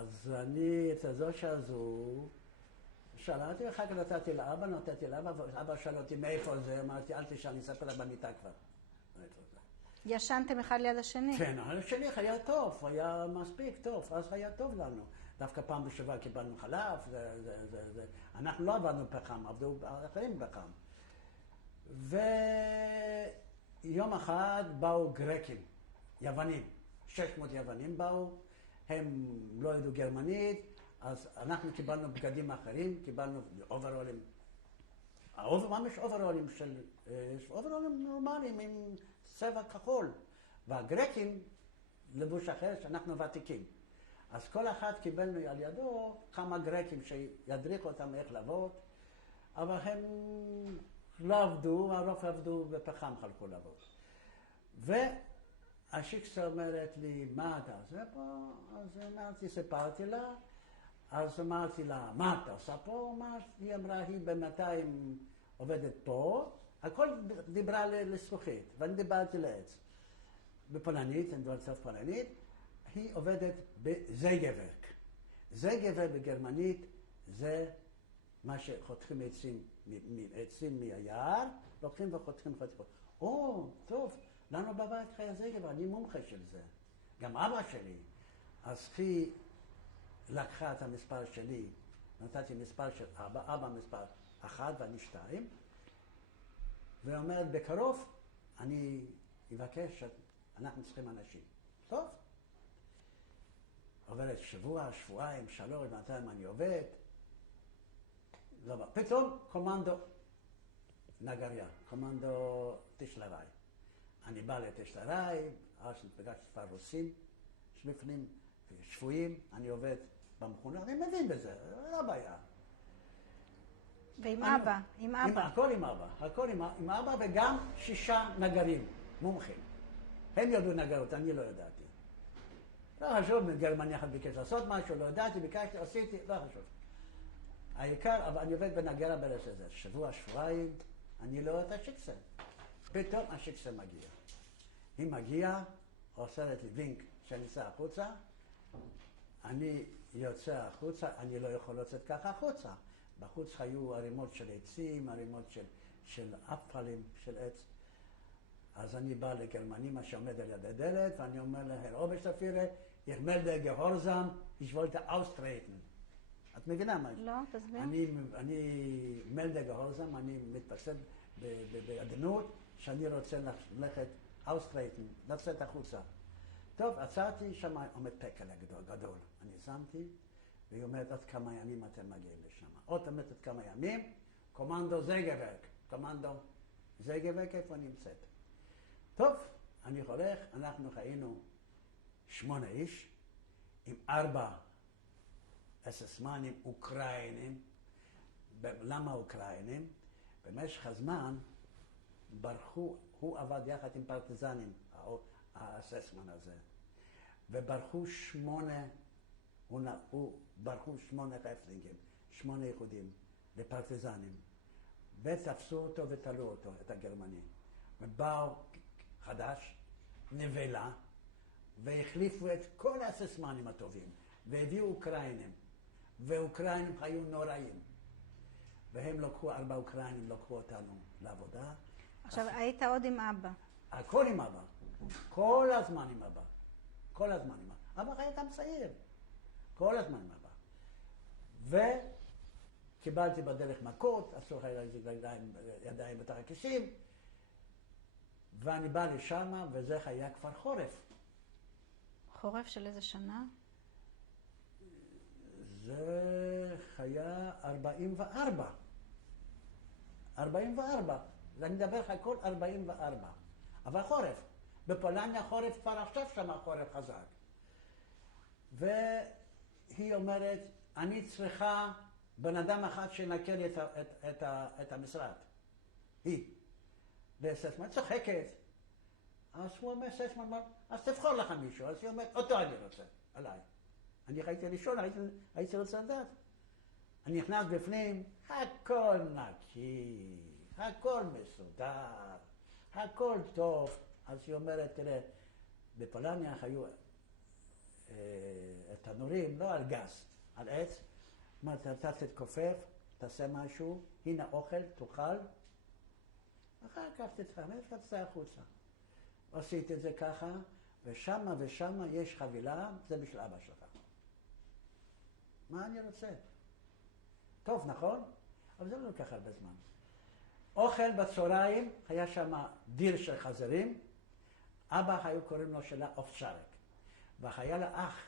אז אני, את הזושה הזו, שאלתי, ואחר כך נתתי לאבא, ואבא שאל אותי מאיפה זה, אמרתי, אל תשאל, אני אספר לה במיטה כבר. ישנתם אחד ליד השני? כן, השני היה טוב, היה מספיק טוב, אז היה טוב לנו. דווקא פעם בשבוע קיבלנו חלב, אנחנו לא עבדנו פחם, עבדו אחרים פחם. ויום אחד באו גרקים, יוונים, 600 יוונים באו, הם לא ידעו גרמנית, אז אנחנו קיבלנו בגדים אחרים, קיבלנו אוברולים, ממש אוברולים אוברולים נורמליים עם צבע כחול, והגרקים לבוש אחר שאנחנו ותיקים. אז כל אחד קיבלנו על ידו כמה גרקים שידריכו אותם איך לעבוד, אבל הם לא עבדו, הרוב עבדו בפחם חלקו לעבוד. והשיקסה אומרת לי, מה אתה עושה פה? אז אמרתי, סיפרתי לה, אז אמרתי לה, מה אתה עושה פה? היא אמרה, היא בינתיים עובדת פה, הכל דיברה לזכוכית, ואני דיברתי לעץ. בפולנית, אני מדבר סוף פולנית, היא עובדת בזייגוורק. זייגוורק בגרמנית זה מה שחותכים עצים מהיער, לוקחים וחותכים. טוב, לנו בבית חיה זייגוורק, אני מומחה של זה. גם אבא שלי. אז היא לקחה את המספר שלי, נתתי מספר של אבא מספר 1 ואני 2, ואומרת, בקרוב אני אבקש שאנחנו צריכים אנשים. טוב. עוברת שבוע, שבועיים, 3, בינתיים אני עובד. לא, פתאום קומנדו נגריה, קומנדו תשלרי. אני בא לתשלרי, אז פגשתי כבר רוסים שבפנים, שבויים, אני עובד במכונה, אני מבין בזה, לא בעיה. ועם אבא, עם אבא. הכל עם אבא, הכל עם אבא וגם 6 נגרים, מומחים. הם ידעו נגרות, אני לא ידעתי. לא חשוב, מגרמניה אחד ביקש לעשות משהו, לא ידעתי, ביקשתי, עשיתי, לא חשוב. העיקר, אבל אני עובד בנגרה ברס הזה, שבוע, שבועיים, אני לא רואה את השיקסה. פתאום השיקסה מגיע. היא מגיעה, עושרת לי וינק שאני יוצא החוצה, אני יוצא החוצה, אני לא יכול לצאת ככה החוצה. בחוץ היו ערימות של עצים, ערימות של אפלים, של עץ. אז אני בא לגרמני, מה שעומד על יד הדלת, ואני אומר לה, אוברשטפירה, ich melde gehorsam, ich wollte austreten. את מבינה מה? לא, תסביר. אני מלדה גהורזם, אני מתפסד בעדנות, שאני רוצה ללכת austreten, לצאת החוצה. טוב, עצרתי, שם עומד פקל גדול. אני שמתי, והיא אומרת, עוד כמה ימים אתם מגיעים לשם. עוד כמה ימים, קומנדו זייגוורק. קומנדו זייגוורק, איפה נמצאת? טוב, אני הולך, אנחנו חיינו 8 איש, עם 4 אססמנים אוקראינים. למה אוקראינים? במשך הזמן ברחו, הוא עבד יחד עם פרטיזנים, האססמן הזה, וברחו 8, ברחו 8 חפלינגים, 8 יהודים לפרטיזנים, ותפסו אותו ותלו אותו, את הגרמני. ובאו חדש, נבלה, והחליפו את כל האססמנים הטובים, והביאו אוקראינים, ואוקראינים היו נוראים. והם לקחו, 4 אוקראינים לקחו אותנו לעבודה. עכשיו, היית עוד עם אבא. הכל עם אבא. כל הזמן עם אבא. כל הזמן עם אבא. אבא היה גם צעיר. כל הזמן עם אבא. וקיבלתי בדרך מכות, עשו ידיים בתוך הכיסים, ואני בא לשם, וזה היה כבר חורף. חורף של איזה שנה? זה היה 44. 44. ואני מדבר לך הכל 44. אבל חורף. בפולניה חורף כבר עכשיו שם חורף חזק. והיא אומרת, אני צריכה בן אדם אחד שנקה לי את המשרד. היא. וססמן צוחקת. אז הוא אומר, ססמן אמר, אז תבחור לך מישהו. אז היא אומרת, אותו אני רוצה, עליי. אני הייתי ראשון, הייתי רוצה לדעת. אני נכנס בפנים, הכל נקי, הכל מסודר, הכל טוב. אז היא אומרת, תראה, בפולניה היו תנורים, לא על גז, על עץ. אמרת, אתה תתכופף, תעשה משהו, הנה אוכל, תאכל, אחר כך תתחמם, תצא החוצה. עשיתי את זה ככה, ושמה יש חבילה, זה בשביל אבא שלך. מה אני רוצה? טוב, נכון? אבל זה לא לקח הרבה זמן. אוכל בצהריים, היה שם דיר של חזרים, אבא היו קוראים לו שלה אופשרק. והיה לה אח,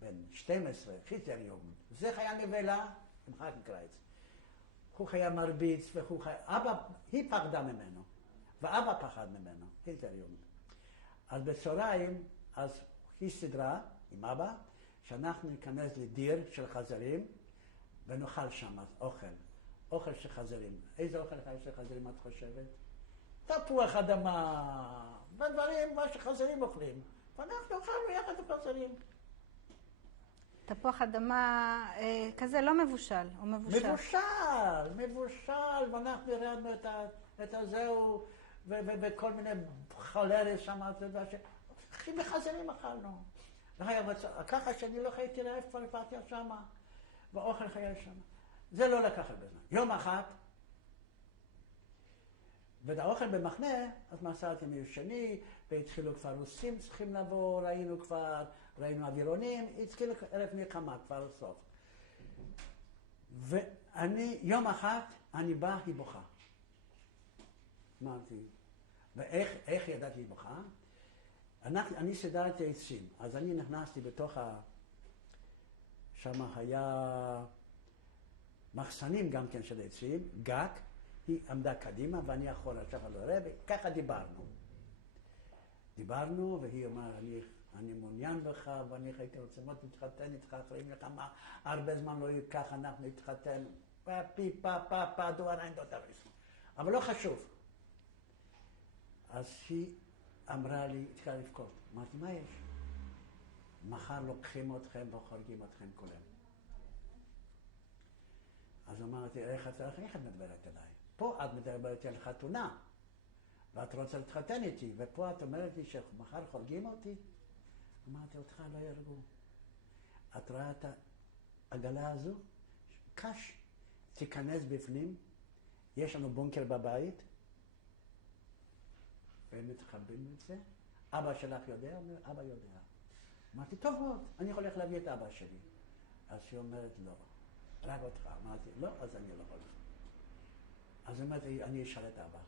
בן 12, חיטר יום. זה היה נבלה, עם חקנקרייץ. הוא היה מרביץ, היא פחדה ממנו, ואבא פחד ממנו, חיטר יום. אז בצהריים, אז היא סדרה עם אבא, שאנחנו ניכנס לדיר של חזרים, ונאכל שם אוכל של חזרים. איזה אוכל של חזרים את חושבת? תפוח אדמה, ודברים, מה שחזרים אוכלים. ואנחנו אוכלנו יחד עם חזרים. תפוח אדמה כזה לא מבושל, או מבושל? מבושל, ואנחנו הרדנו את הזהו, וכל מיני חולרת שם, הכי בחזרים אכלנו. ככה שאני לא חייתי רעב, כבר הפרתי שם, ואוכל חיה שם. זה לא לקח הרבה זמן. יום אחד, והאוכל במחנה, אז מסעתי מיושני, והתחילו כבר רוסים צריכים לבוא, ראינו אווירונים, התחילו ערב מלחמה, כבר סוף. ואני, יום אחד, אני בא, היא בוכה. אמרתי, ואיך ידעתי היא בוכה? אני סידרתי עצים, אז אני נכנסתי בתוך שם היה מחסנים גם כן של עצים, גג, היא עמדה קדימה ואני אחורה, עכשיו לא רואה, וככה דיברנו, והיא אמרה, אני מעוניין בך, ואני הייתי רוצה מאוד להתחתן איתך, אחרי מלחמה, הרבה זמן לא ייקח, אנחנו נתחתן, פה, דואר אין דוטריס. אבל לא חשוב. אז היא אמרה לי, התחילה לבכות. אמרתי, מה יש? מחר לוקחים אתכם וחורגים אתכם כולם. אז אמרתי, איך את מדברת אליי? פה את מדברת על חתונה, ואת רוצה להתחתן איתי, ופה את אומרת לי שמחר חורגים אותי? אמרתי, אותך לא ירגו. את רואה את העגלה הזו? קש, תיכנס בפנים, יש לנו בונקר בבית, והם מתחברים את זה. אבא שלך יודע? אומר, אבא יודע. אמרתי, טוב מאוד, אני הולך להביא את אבא שלי. אז היא אומרת, לא, רק אותך. אמרתי, לא, אז אני לא הולך. אז היא אומרת, אני אשאל את אבא.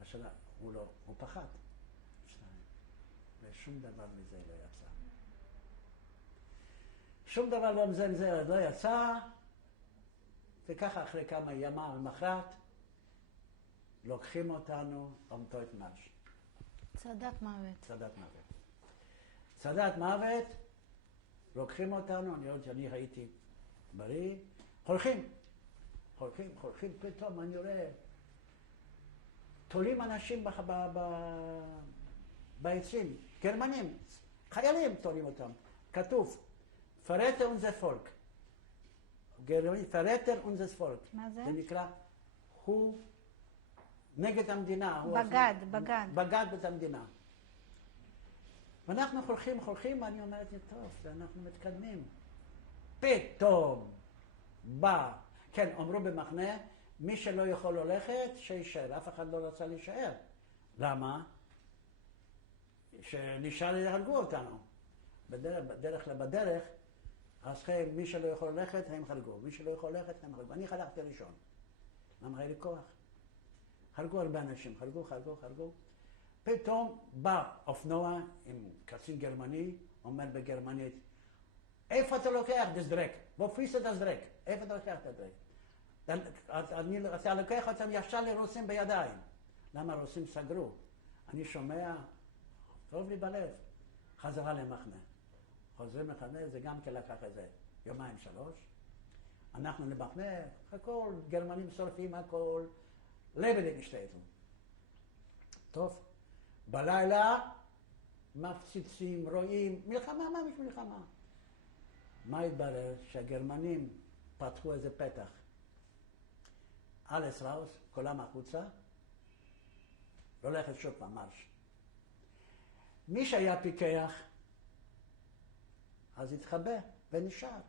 השאלה, הוא פחד. ושום דבר מזה לא יצא. שום דבר מזה לא יצא, וככה אחרי כמה ימה למחרת, לוקחים אותנו עומתות מרש. צעדת מוות. צעדת מוות, לוקחים אותנו, אני הייתי בריא, הולכים, פתאום אני רואה, תולים אנשים בעצים, גרמנים, חיילים תולים אותם, כתוב, פרטר unser Volk. פרטר unser Volk. מה זה? זה נקרא, הוא נגד המדינה. בגד את המדינה. ואנחנו חולכים, ואני אומרת לי, טוב, אנחנו מתקדמים. פתאום בא, כן, אמרו במחנה, מי שלא יכול ללכת, שישאר. אף אחד לא רצה להישאר. למה? שנשאר יהרגו אותנו. בדרך, אז מי שלא יכול ללכת, הם חרגו. מי שלא יכול ללכת, הם חרגו. אני חלקתי ראשון. למה היה לי כוח? חרגו הרבה אנשים, חרגו. פתאום בא אופנוע עם קצין גרמני, אומר בגרמנית, איפה אתה לוקח דזדרק? בופיס את דזדרק. איפה אתה לוקח את הדרק? אתה לוקח אותם ישר לרוסים בידיים. למה הרוסים סגרו? אני שומע, טוב לי בלב, חזרה למחנה. חוזרים למחנה, זה גם כן לקח איזה יומיים 3. אנחנו למחנה, הכל, גרמנים שורפים הכל, לבדים השתייתו. טוב, בלילה מפציצים, רואים, מלחמה, ממש מלחמה. מה התברר? שהגרמנים פתחו איזה פתח. אלס ראוס, כולם החוצה, והולכת שוב פעם מרש. מי שהיה פיקח, אז התחבא ונשאר.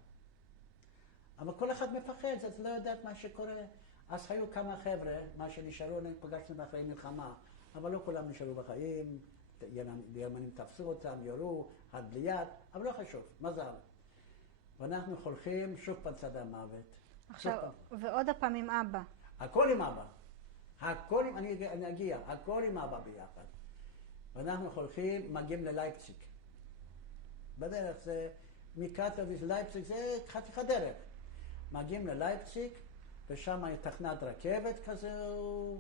אבל כל אחד מפחד, אז לא יודעת מה שקורה. אז היו כמה חבר'ה, מה שנשארו, פגשנו אחרי מלחמה, אבל לא כולם נשארו בחיים, גרמנים תפסו אותם, יורו, עד בלי יד, אבל לא חשוב, מזל. ואנחנו הולכים שוב פעם צד המוות. עכשיו, ועוד הפעם עם אבא. הכל עם אבא. הכל עם, אני אגיע, הכל עם אבא ביחד. ואנחנו הולכים, מגיעים ללייפציג. בדרך זה, מקטוביץ ללייפציג, זה חתיכת דרך. מגיעים ללייפציג, ושם תחנת רכבת כזו,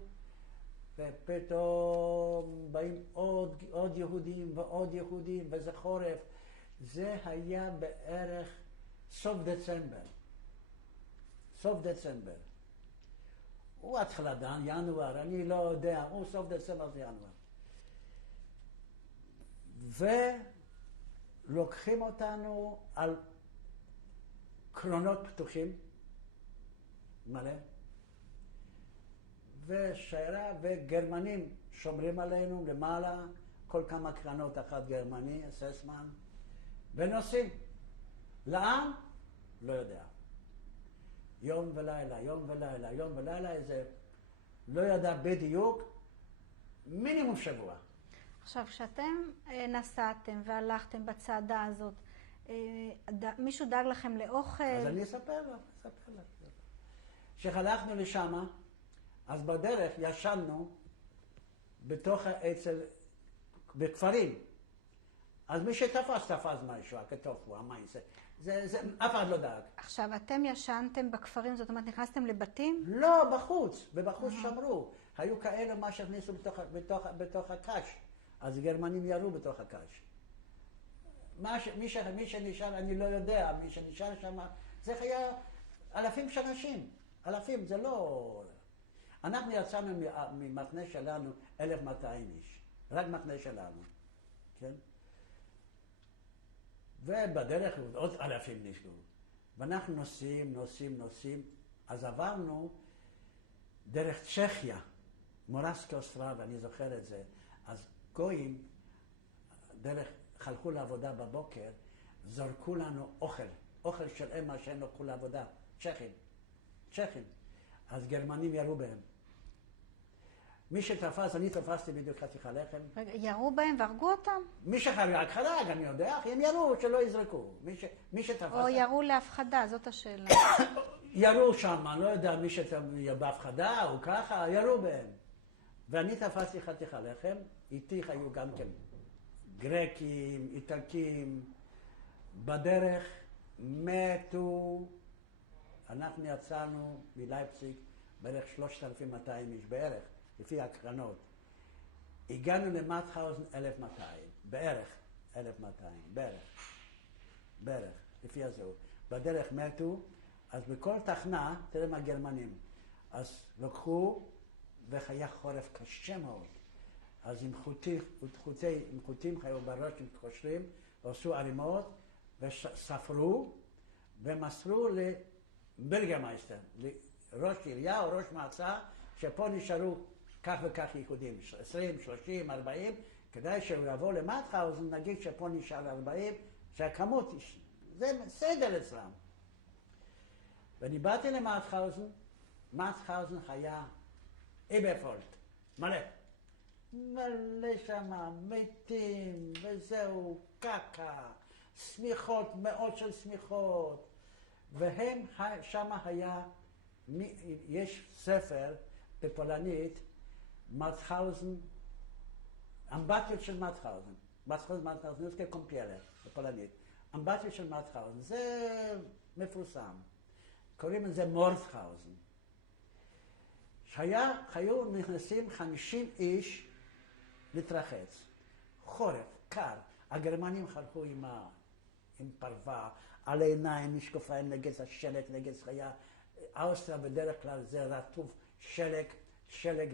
ופתאום באים עוד יהודים ועוד יהודים, וזה חורף. זה היה בערך סוף דצמבר. סוף דצמבר. הוא התחלת ינואר, אני לא יודע, הוא סוף דצמבר זה ינואר. ולוקחים אותנו על קרונות פתוחים, מלא, ושיירה וגרמנים שומרים עלינו למעלה, כל כמה קרנות, אחת גרמני, ססמן, ונוסעים. לאן? לא יודע. יום ולילה, יום ולילה, יום ולילה, איזה, לא ידע בדיוק, מינימום שבוע. עכשיו, כשאתם נסעתם והלכתם בצעדה הזאת, מישהו דאג לכם לאוכל? אז אני אספר לך. כשהלכנו לשם, אז בדרך ישנו בכפרים. אז מי שתפס משהו, הכתוב, המים, אף אחד לא דאג. עכשיו, אתם ישנתם בכפרים, זאת אומרת, נכנסתם לבתים? לא, בחוץ, ובחוץ שמרו. היו כאלה מה שהכניסו בתוך הקש. אז גרמנים ירו בתוך הקש. מי שנשאר, אני לא יודע, מי שנשאר שם, זה היה אלפים של אנשים. אלפים, זה לא... אנחנו יצאנו ממחנה שלנו 1,200 איש. רק מחנה שלנו. כן? ובדרך עוד אלפים נשארו. ואנחנו נוסעים. אז עברנו דרך צ'כיה, מורסקי אוסטרבה, אני זוכר את זה. אז גויים, הלכו לעבודה בבוקר, זרקו לנו אוכל של אמא שהם הלכו לעבודה, צ'כים. אז גרמנים ירו בהם. מי שתפס, אני תפסתי בדיוק חתיכה לחם. ירו בהם והרגו אותם? מי שחרג, אני יודע, הם ירו, שלא יזרקו. מי שתפס... או ירו להפחדה, זאת השאלה. ירו שם, לא יודע, מי שהיה בהפחדה או ככה, ירו בהם. ואני תפסתי חתיכה לחם, איתי היו גם כן גרקים, איטלקים, בדרך מתו. אנחנו יצאנו מלייפציג בערך 3,200 איש בערך, לפי הקרנות. הגענו למאוטהאוזן 1,200, בערך 1,200, בערך, לפי הזהות. בדרך מתו, אז בכל תחנה, תראה מה גרמנים, אז לקחו, והיה חורף קשה מאוד. אז עם חוטים חיו בראש, עם קושרים, ועשו ערימות, וספרו, ומסרו לברגמייסטר, לראש עירייה או ראש מועצה, שפה נשארו כך וכך יהודים, 20, 30, 40, כדאי שהוא יבוא למאוטהאוזן, נגיד שפה נשאר 40, שהכמות, זה סדר אצלם. ואני באתי למאוטהאוזן, מאוטהאוזן היה איברפולט, מלא שמה, מתים, וזהו, קקה, סמיכות, מאות של סמיכות, והם, שמה היה, יש ספר בפולנית, מאוטהאוזן, אמבטיות של מאוטהאוזן, מאוטהאוזן, זה כקומפיילר, בפולנית, אמבטיות של מאוטהאוזן, זה מפורסם, קוראים לזה מורטהאוזן. היו נכנסים 50 איש להתרחץ. חורף, קר. הגרמנים חלקו עם פרווה, על העיניים, משקופיים נגד השלג, נגד חיה. אוסטריה בדרך כלל זה רטוב שלג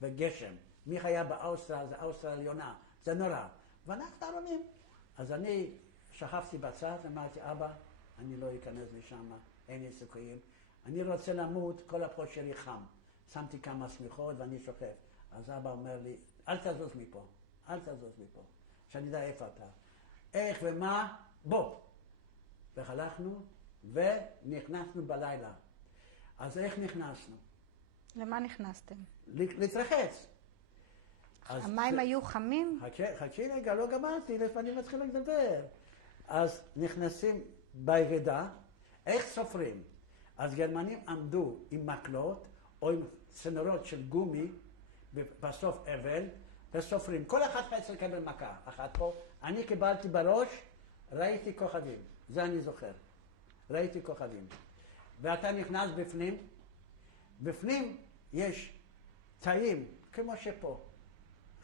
וגשם. מי היה באוסטריה זה אוסטריה עליונה. זה נורא. ואנחנו ערומים. אז אני שכבתי בצד, אמרתי, אבא, אני לא אכנס לשם, אין לי סיכויים. אני רוצה למות, כל הפחות שלי חם. שמתי כמה סמיכות ואני שוכב. אז אבא אומר לי, אל תזוז מפה, שאני יודע איפה אתה. איך ומה, בוא. והלכנו ונכנסנו בלילה. אז איך נכנסנו? למה נכנסתם? להתרחץ. המים היו חמים? חכי רגע, לא גמרתי, לפעמים מתחיל לדבר. אז נכנסים בירידה, איך סופרים? אז גרמנים עמדו עם מקלות או עם צנורות של גומי, בסוף אבל, וסופרים. כל אחד חייב לקבל מכה, אחת פה. אני קיבלתי בראש, ראיתי כוכבים. זה אני זוכר. ראיתי כוכבים. ואתה נכנס בפנים. בפנים יש תאים, כמו שפה.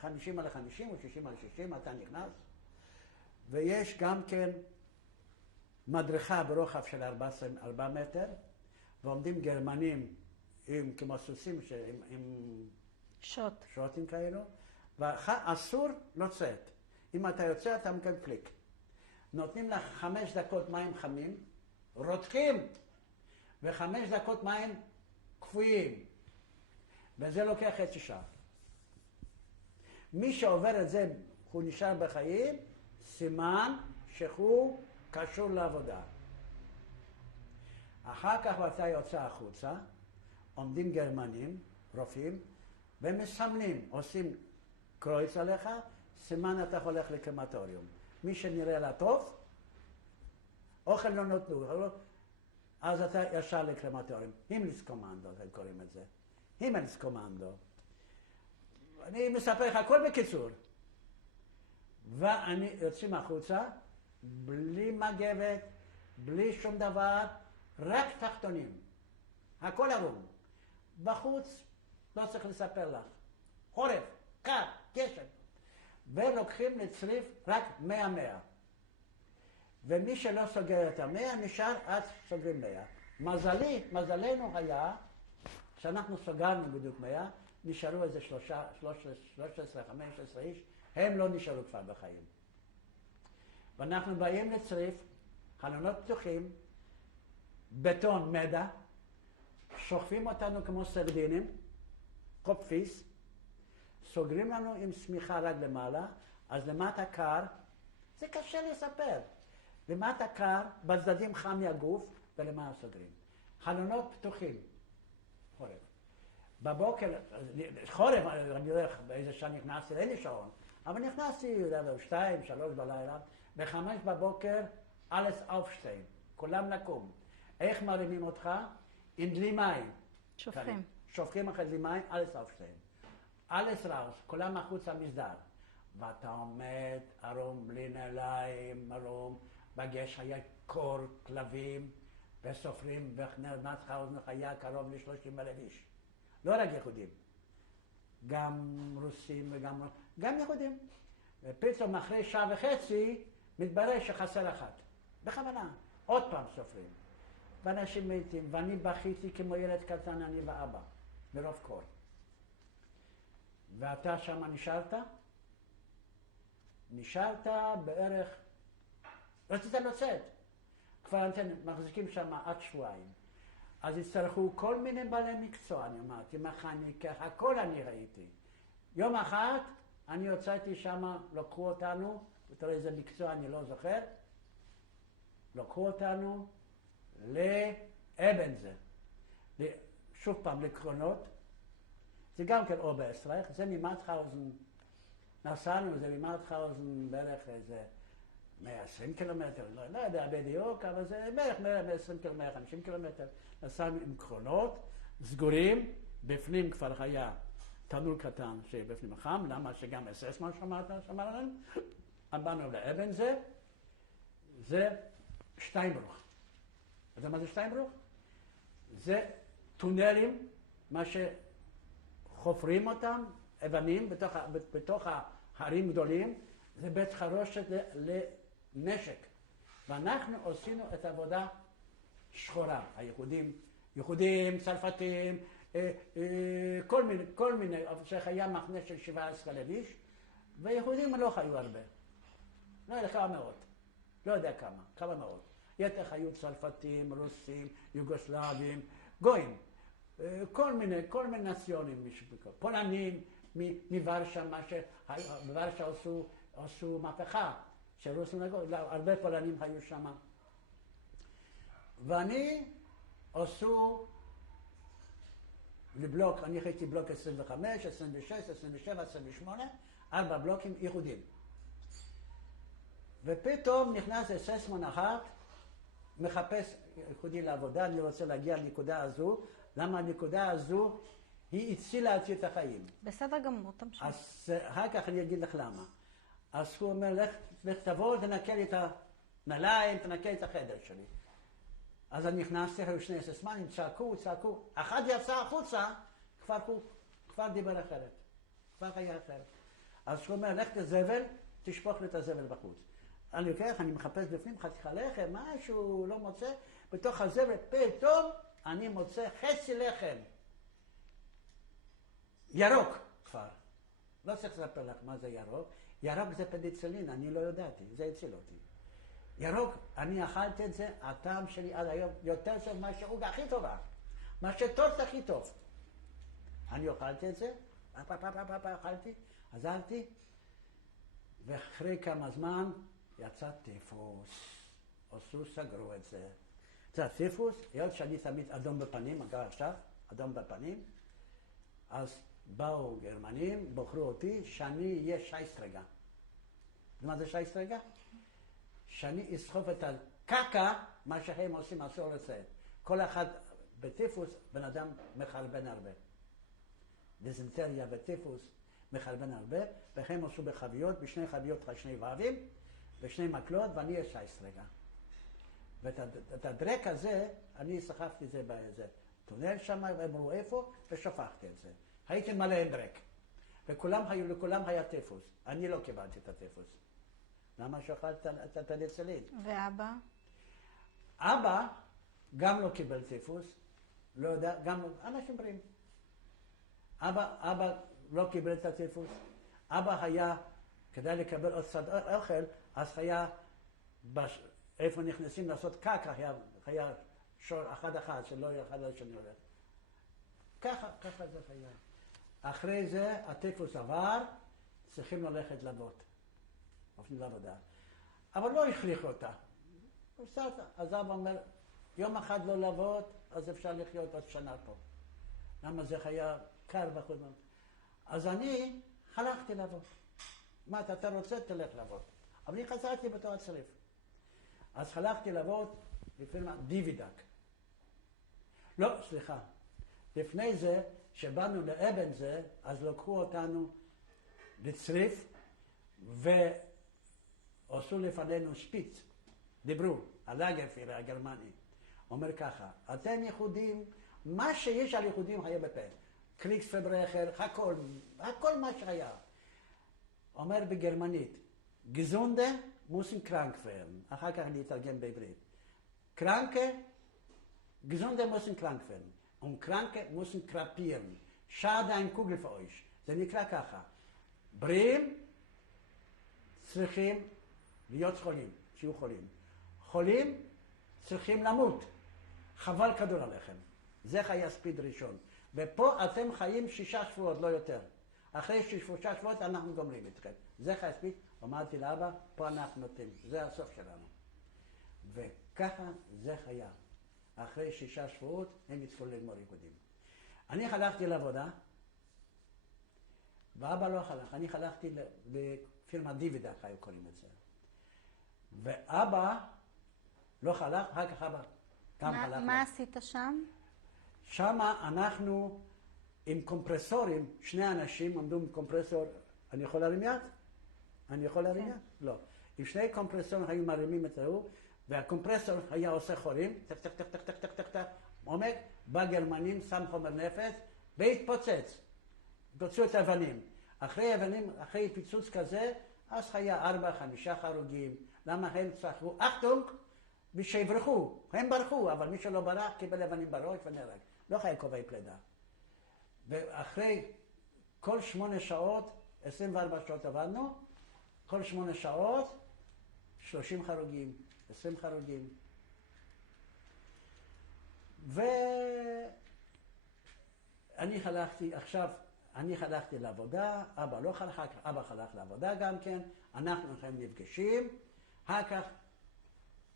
50 על 50 או 60 על 60, אתה נכנס. ויש גם כן מדרכה ברוחב של 4 מטר, ועומדים גרמנים עם כמו סוסים עם שוטים כאלו, ואסור לצאת. אם אתה יוצא אתה מקבל קליק. נותנים לך 5 דקות מים חמים, רותחים, ו5 דקות מים קפואים. וזה לוקח חצי שעה. מי שעובר את זה, הוא נשאר בחיים, סימן שהוא קשור לעבודה. אחר כך אתה יוצא החוצה, עומדים גרמנים, רופאים, ומסמנים, עושים קרויץ עליך, סימן אתה הולך לקרמטוריום. מי שנראה לה טוב, אוכל לא נותנו, אז אתה ישר לקרמטוריום. הימלס קומנדו, הם קוראים את זה. הימלס קומנדו. אני מספר לך הכל בקיצור. ואני יוצאים החוצה, בלי מגבת, בלי שום דבר, רק תחתונים. הכל ערום. בחוץ לא צריך לספר לך. חורף, קר, גשם. ולוקחים לצריף רק 100-100. ומי שלא סוגר את 100 נשאר עד סוגרים 100. מזלנו היה שאנחנו סוגרנו בדיוק 100, נשארו איזה 13-15 איש, הם לא נשארו כבר בחיים. ואנחנו באים לצריף, חלונות פתוחים, בטון מדע, שוכבים אותנו כמו סרדינים, קופפיס, סוגרים לנו עם סמיכה רק למעלה, אז למטה קר, זה קשה לספר. למטה קר, בצדדים חם מהגוף, ולמעלה סוגרים. חלונות פתוחים, חורף. בבוקר, חורף, אני יודע באיזה שעה נכנסתי, אין לי שעון, אבל נכנסתי 2, 3 בלילה, ב5 בבוקר, אלס אופשטיין, כולם לקום. איך מרימים אותך? עם דלי מים. שופכים. שופכים אחרי דלי מים, אלס אופשטיין. אלס ראוס, כולם החוץ המסדר. ואתה עומד ערום, בלי נעליים, ערום, בגש היה קור, כלבים, וסופרים, ונצחאוזן היה קרוב ל30,000 איש. לא רק יהודים, גם רוסים גם יהודים. ופתאום אחרי שעה וחצי מתברר שחסר אחת. בכוונה, עוד פעם סופרים. ואנשים מתים, ואני בכיתי כמו ילד קטן, אני ואבא, ברוב קור. ואתה שם נשארת? נשארת בערך, רצית לצאת. כבר אתם מחזיקים שם עד שבועיים. אז הצטרכו כל מיני בעלי מקצוע, אני אמרתי, מכניקה, הכל אני ראיתי. יום אחד אני יוצאתי שם, לקחו אותנו, ותראה איזה מקצוע אני לא זוכר, לקחו אותנו לאבנזר, שוב פעם לקרונות, זה גם כן אוברסטרייך, זה ממאוטהאוזן, נסענו, זה ממאוטהאוזן בערך איזה 120 קילומטר, לא יודע בדיוק, אבל זה בערך 120 קילומטר, 150 קילומטר. נסענו עם קרונות, סגורים, בפנים כבר היה תנור קטן שבפנים חם, למה שגם אססמן שמע לנו, באנו לאבנזר, זה שטיינברוך. אתה יודע מה זה שטיינברוך? זה טונלים, מה שחופרים אותם, אבנים בתוך ההרים גדולים, זה בית חרושת לנשק. ואנחנו עשינו את העבודה שחורה. יהודים, צרפתים, כל מיני, שהיה מחנה של 17,000 איש, ויהודים לא חיו הרבה. לא יודע, כמה מאות. לא יודע כמה מאות. יתר היו צרפתים, רוסים, יוגוסלבים, גויים. כל מיני נציונים, פולנים מוורשה, בוורשה עשו מהפכה, שהיו סינגוגות, הרבה פולנים היו שם. ואני עשו לבלוק, אני חייתי בלוק 25, 26, 27, 28, 4 בלוקים ייחודים. ופתאום נכנס אססמן אחת, מחפש ייחודי לעבודה, אני רוצה להגיע לנקודה הזו, למה הנקודה הזו היא הצילה אותי את החיים. בסדר גמור, תמשיך. אז אחר כך אני אגיד לך למה. אז הוא אומר, לך תבוא, תנקה לי את הנעליים, תנקה לי את החדר שלי. אז אני נכנסתי, היו שני אססמנים, צעקו. אחד יצא החוצה, כבר דיבר אחרת. כבר היה אחרת. אז הוא אומר, לך תזבל, תשפוך לי את הזבל בחוץ. אני לוקח, אני מחפש בפנים חתיכה לחם, משהו לא מוצא, בתוך הזבל, פתאום אני מוצא חצי לחם. ירוק כבר. לא צריך לספר לך מה זה ירוק. ירוק זה פניצילין, אני לא ידעתי, זה הציל אותי. ירוק, אני אכלתי את זה, הטעם שלי עד היום יותר טוב מה שהעוגה הכי טובה. מה שטוב הכי טוב. אני אוכלתי את זה, אכלתי, עזרתי, ואחרי כמה זמן יצא טיפוס. סגרו את זה. זה הטיפוס, היות שאני תמיד אדום בפנים, אגב עכשיו, אדום בפנים, אז באו גרמנים, בחרו אותי, שאני אהיה שייסטרגה. מה זה שייסטרגה? שאני אסחוב את הקקה, מה שהם עושים אסור לצאת. כל אחד בטיפוס, בן אדם מחרבן הרבה. דיזנטריה וטיפוס מחרבן הרבה, והם עשו בחביות, בשני חביות שני ואבים, ושני מקלות, ואני אהיה שייסטרגה. ואת הדרק הזה, אני סחבתי את זה באיזה טונל שם, והם אמרו איפה, ושפכתי את זה. הייתי מלא עם דרק. לכולם היה טיפוס. אני לא קיבלתי את הטיפוס. למה שאכלת את הפניצילין? ואבא? אבא גם לא קיבל טיפוס. לא יודע, גם אנשים בריאים. אבא לא קיבל את הטיפוס. אבא היה, כדי לקבל עוד קצת אוכל, אז היה, איפה נכנסים לעשות קקה, היה שור אחד שלא היה אחד לשני הולך. ככה זה היה. אחרי זה הטיפוס עבר, צריכים ללכת לעבוד. הולכים לעבודה. אבל לא הכריחו אותה. אז אבא אומר, יום אחד לא לעבוד, אז אפשר לחיות עוד שנה פה. למה זה היה קר בחוץ. אז אני הלכתי לעבוד. מה, אתה רוצה? תלך לעבוד. אבל אני חזרתי בתור הצריף. אז הלכתי לעבוד בפירמה דיווידק. לא, סליחה. לפני זה, שבאנו לאבן זה, אז לקחו אותנו לצריף, ועשו לפנינו שפיץ. דיברו, הלאגרפיר הגרמני. אומר ככה, אתם יהודים, מה שיש על יהודים היה בפה. קריגספברכר, הכל מה שהיה. אומר בגרמנית, גזונדה מוסן קרנק werden. אחר כך אני אתרגם בעברית. קרנקה, גזונדה מוסן קרנק werden. וקרנקה מוסן קרפירן. שדה אין קוגל für euch. זה נקרא ככה. בריאים צריכים להיות חולים, שיהיו חולים. חולים צריכים למות. חבל כדור עליכם. זה חיי ספיד ראשון. ופה אתם חיים 6 שבועות, לא יותר. אחרי 6 שבועות אנחנו גומרים אתכם. זה חיי ספיד. אמרתי לאבא, פה אנחנו נותנים. זה הסוף שלנו. וככה זה היה. אחרי 6 שבועות הם יצפו לגמור ייחודים. אני הלכתי לעבודה, ואבא לא הלך. אני הלכתי לפירמה דיווידק, היו קוראים את זה. ואבא לא הלך, אחר כך אבא גם הלך. מה עשית שם? שם אנחנו עם קומפרסורים, 2 אנשים עמדו עם קומפרסור, אני יכול להרים יד? אני יכול להרים יד? לא. עם 2 קומפרסורים היו מרימים את ההוא, והקומפרסור היה עושה חורים, טק טק טק טק טק טק טק טק, עומק, בא גרמנים, שם חומר נפץ, והתפוצץ. פוצצו את האבנים. אחרי פיצוץ כזה, אז היה 4-5 הרוגים. למה הם צחקו? אחטונג! ושיברחו. הם ברחו, אבל מי שלא ברח קיבל אבנים בראש ונהרג. לא היה קובעי פלדה. ואחרי כל 8 שעות, 24 שעות עבדנו, כל 8 שעות, 30 הרוגים, 20 הרוגים. ואני הלכתי לעבודה, אבא לא הלך, אבא הלך לעבודה גם כן, אנחנו נפגשים, אחר כך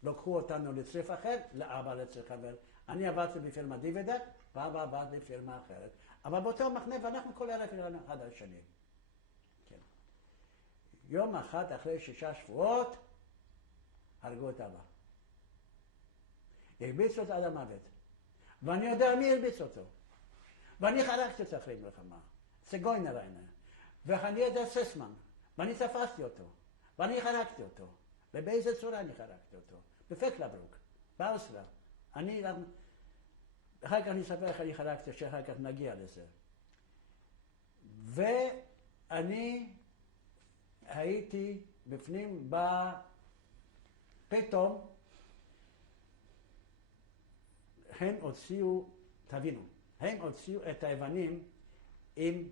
לקחו אותנו לצריף אחר, לאבא לצריף אחר. אני עבדתי בפירמה דיבידק, ואבא עבד בפירמה אחרת. אבל באותו מחנה, ואנחנו כל ערב איתנו אחד על השני. כן. יום אחד אחרי 6 שבועות, הרגו את אבא. הרביצו אותו עד המוות. ואני יודע מי הרביץ אותו. ואני חרקתי אותו אחרי מלחמה. סגוינר היינו. ואני יודע ססמן. ואני תפסתי אותו. ואני חרקתי אותו. ובאיזה צורה אני חרקתי אותו? בפקלברוק, באוסלה. אחר כך אני אספר איך אני חרקתי, שאחר כך נגיע לזה. ואני הייתי בפנים, פתאום הם הוציאו, תבינו, הם הוציאו את היוונים עם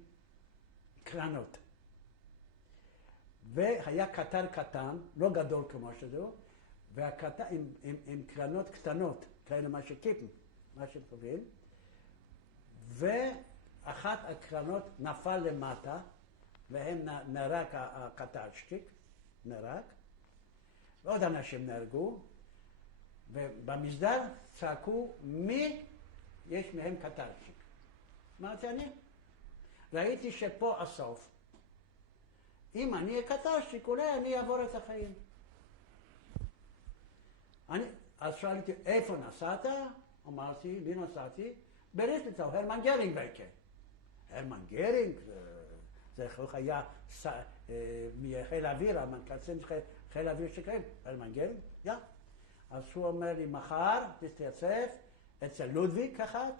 קרנות. והיה קטר קטן, לא גדול כמו שזהו, והקטר עם קרנות קטנות, כאלה מה שקיפים, מה שטובים, ואחת הקרנות נפל למטה, והם נרק הקטרשטיק, נרק, ועוד אנשים נהרגו, ובמסדר צעקו מי יש מהם קטרשטיק. אמרתי אני? ראיתי שפה הסוף. אם אני אהיה קטרשטיק, אולי אני אעבור את החיים. אז שאלתי, איפה נסעת? אמרתי, לי נסעתי, בריסליצאו, הרמן גרינג בקה. הרמן גרינג, זה היה מחיל האוויר, המנקצים חיל האוויר שקיים, הרמן גרינג, יא. אז הוא אומר לי, מחר תתייצב אצל לודוויג אחת,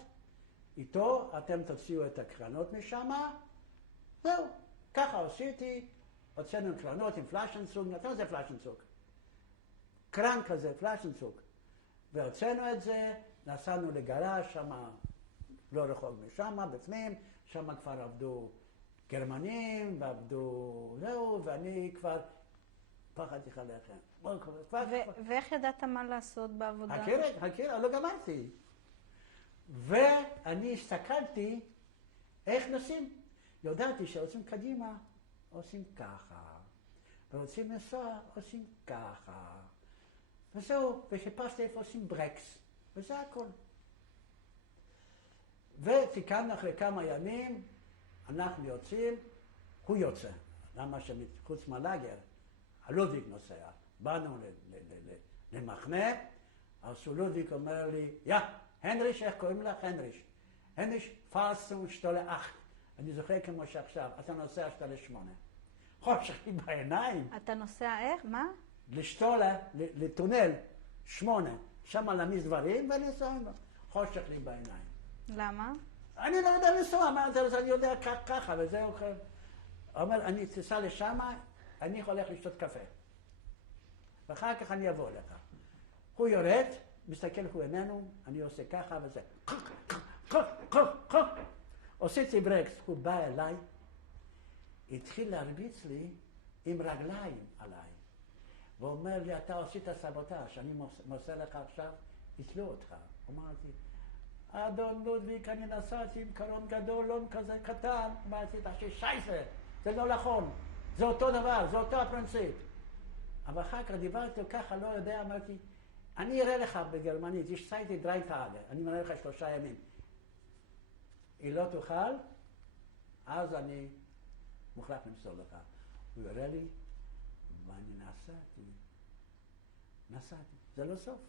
איתו אתם תוציאו את הקרנות משם, זהו, ככה עשיתי, הוצאנו קרנות עם פלאשנצוג, נתנו זה פלאשנצוג. קרן כזה, פלאשנצוג. והוצאנו את זה, נסענו לגרש, שם לא רחוק משם, בפנים, שם כבר עבדו גרמנים, ועבדו זהו, ואני כבר פחדתי חלכם. ואיך ידעת מה לעשות בעבודה? הכירה, לא גמרתי. ואני הסתכלתי איך נוסעים. ידעתי שעושים קדימה, עושים ככה. ורוצים לנסוע, עושים ככה. וזהו, וחיפשתי איפה עושים ברקס. וזה הכל. ותיקנו אחרי כמה ימים, אנחנו יוצאים, הוא יוצא. למה שחוץ מהלאגר, הלודוויג נוסע. באנו למחנה, אז לודוויג אומר לי, יא, הנריש, איך קוראים לך? הנריש, פרסום שתולה 8. אני זוכר כמו שעכשיו, אתה נוסע שתולה 8. חושך לי בעיניים. אתה נוסע איך? מה? לשתולה, לטונל 8. שם להמיס דברים ואני נוסע, חושך לי בעיניים. למה? אני לא יודע לנסוע, אני יודע ככה וזהו. אומר, אני תיסע לשם, אני הולך לשתות קפה. ואחר כך אני אבוא לך. הוא יורד, מסתכל הוא איננו, אני עושה ככה וזה. עשיתי ברקס, הוא בא אליי, התחיל להרביץ לי עם רגליים עליי. והוא אומר לי, אתה עשית סבוטאז', אני מוסר לך עכשיו, יתלו אותך. אמרתי, אדון לודוויג, אני נסעתי עם קרון גדול, לא כזה קטן. אמרתי, שייסה, זה לא נכון, זה אותו דבר, זה אותו הפרינציפ. אבל אחר כך דיברתי ככה, לא יודע, אמרתי, אני אראה לך בגרמנית, יש סייטי דרייטאגה, אני מראה לך 3 ימים. היא לא תוכל, אז אני מוכרח למסור לך. הוא יראה לי, ואני נסעתי. זה לא סוף.